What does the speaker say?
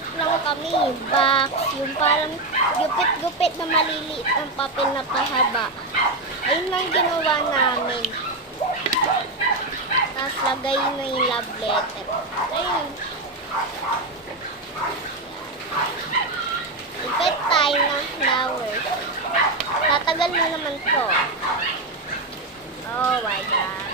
project lang kami. Box, yung parang gupit-gupit na maliliit ang papel na pahaba. Ayun lang ginawa namin. Tapos lagay na yung love letter. Ayun. Ipit tayo ng flowers. Tatagal na naman to. Oh my God.